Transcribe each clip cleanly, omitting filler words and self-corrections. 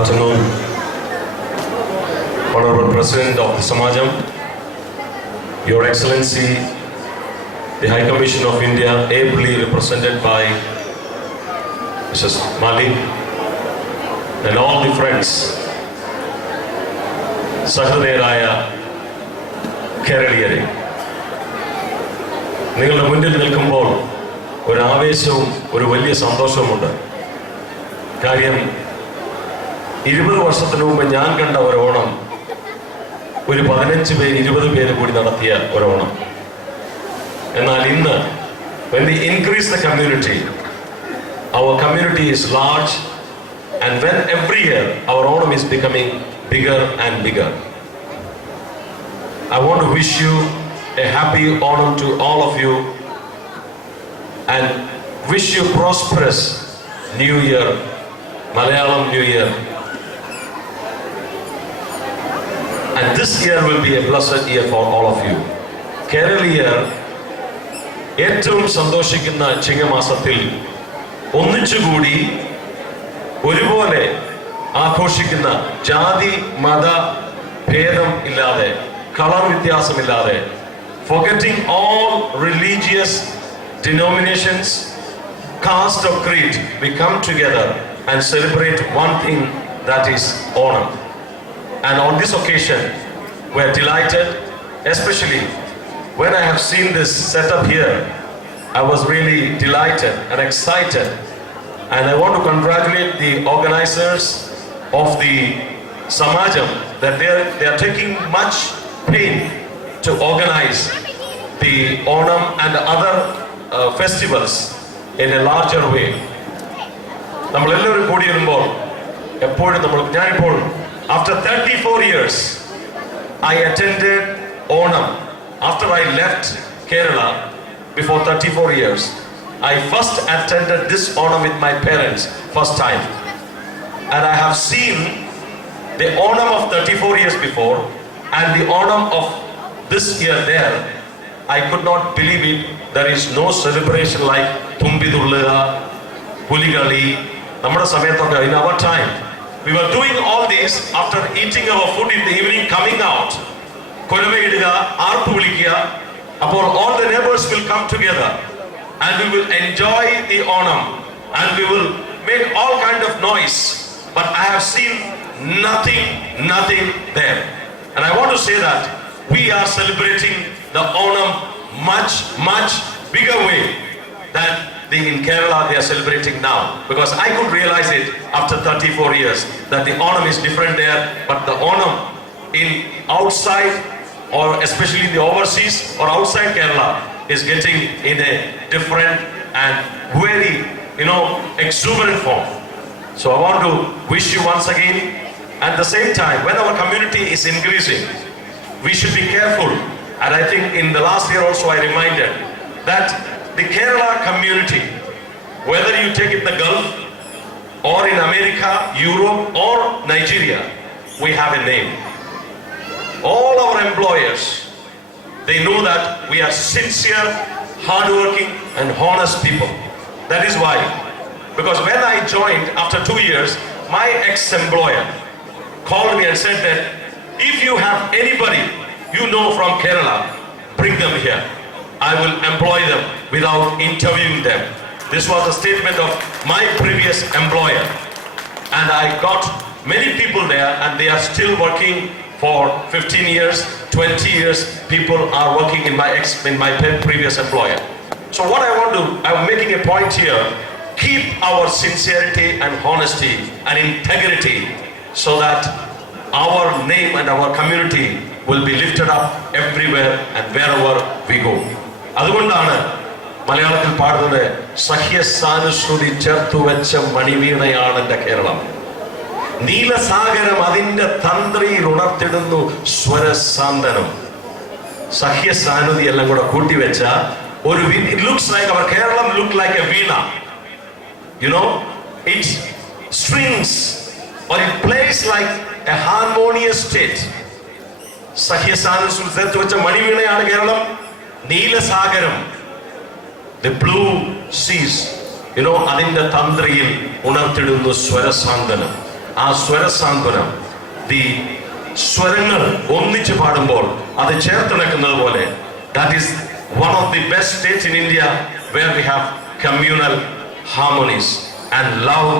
afternoon, Honorable President of the Samajam, Your Excellency, the High Commission of India, ably represented by Mrs. Malik, and all the friends, Sahadeeraya Keraliyare. നിങ്ങളുടെ മുന്നിൽ നിൽക്കുമ്പോൾ ഒരു ആവേശവും ഒരു വലിയ സന്തോഷവുമുണ്ട്. കാര്യം 20 വർഷത്തിന് മുമ്പ് ഞാൻ കണ്ട ഒരു ഓണം ഒരു 15 പേര് 20 പേര് കൂടി നടത്തിയ ഒരു ഓണം. എന്നാൽ ഇന്ന് when we increase the community, our community is large, and when every year our Onam is becoming bigger and bigger. I want to wish you a happy Onam to all of you and wish you prosperous New Year, Malayalam New Year. And this year will be a blessed year for all of you. Keraliyar ഏറ്റവും സന്തോഷിക്കുന്ന ചിങ്ങമാസത്തിൽ ഒന്നിച്ചുകൂടി ഒരുപോലെ ആഘോഷിക്കുന്ന ജാതി മത ഭേദം ഇല്ലാതെ colour വ്യത്യാസമില്ലാതെ forgetting all religious denominations, caste or creed, we come together and celebrate one thing, that is Onam. And on this occasion we are delighted, especially when I have seen this setup here. I was really delighted and excited, and I want to congratulate the organizers of the Samajam that they are taking much pain to organize the Onam and other festivals in a larger way. നമ്മളെല്ലാവരും കൂടി വരുമ്പോൾ എപ്പോഴും ഞാനിപ്പോൾ after 34 years I attended Onam. After I left Kerala, before 34 years, I first attended this Onam with my parents, first time. And I have seen the Onam of 34 years before and the Onam of this year there. I could not believe it. There is no celebration like Thumbidulluga, Puligali, Namada Samethoka. In our time, we were doing all this after eating our food in the evening, coming out. Kolavaiduga, Arpu Viliക്കുക. Upon all the neighbors will come together and we will enjoy the Onam and we will make all kind of noise. But I have seen nothing there. And I want to say that we are celebrating the Onam much bigger way than in Kerala they are celebrating now. Because I could realize it after 34 years that the Onam is different there, but the Onam in outside or especially in the overseas or outside Kerala is getting in a different and very, exuberant form. So I want to wish you once again. At the same time, when our community is increasing, we should be careful. And I think in the last year also I reminded that the Kerala community, whether you take it in the Gulf or in America, Europe or Nigeria, we have a name. All our employers, they know that we are sincere, hardworking and honest people. That is why, because when I joined after 2 years, my ex-employer called me and said that if you have anybody you know from Kerala, bring them here. I will employ them without interviewing them. This was a statement of my previous employer, and I got many people there, and they are still working for 15 years, 20 years. People are working in my previous employer. So what I'm making a point here, keep our sincerity and honesty and integrity so that our name and our community will be lifted up everywhere and wherever we go. അതുകൊണ്ടാണ് മലയാളത്തിൽ പാടുന്നത് സഹ്യസാനുശ്രുതി ചേർത്തു വെച്ച മണിവീണയാണ് എൻ്റെ കേരളം. നീലസാഗരം അതിന്റെ തന്ത്രിയിൽ ഉണർത്തിടുന്നു സ്വരസാന്തനം. സഹ്യസാനുതി എല്ലാം കൂടെ കൂട്ടിവെച്ച ഒരു it looks like our Kerala look like a veena. It strings or it plays like a harmonious state. സഹ്യസാനുശ്രുതി ചേർത്ത് വെച്ച മണിവീണയാണ് കേരളം. നീലസാഗരം, the blue seas, അതിന്റെ തന്ത്രിയിൽ ഉണർത്തിടുന്നു സ്വരസാന്തനം. ആ സ്വരസാന്ത്വനം, ദി സ്വരങ്ങൾ ഒന്നിച്ച് പാടുമ്പോൾ അത് ചേർത്തിണക്കുന്നത് പോലെ, that is one of the best states in India where we have communal harmonies and love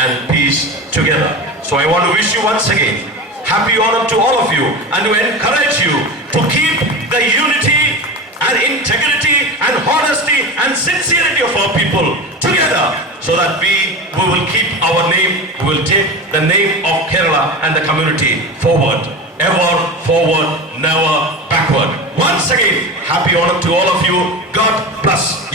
and peace together. So I want to wish you once again happy Onam to all of you, and to encourage you to keep the unity and integrity and honesty and sincerity of our people together, so that we will keep our name, we will take the name of Kerala and the community forward, ever forward, never backward. Once again, happy Onam to all of you. God bless.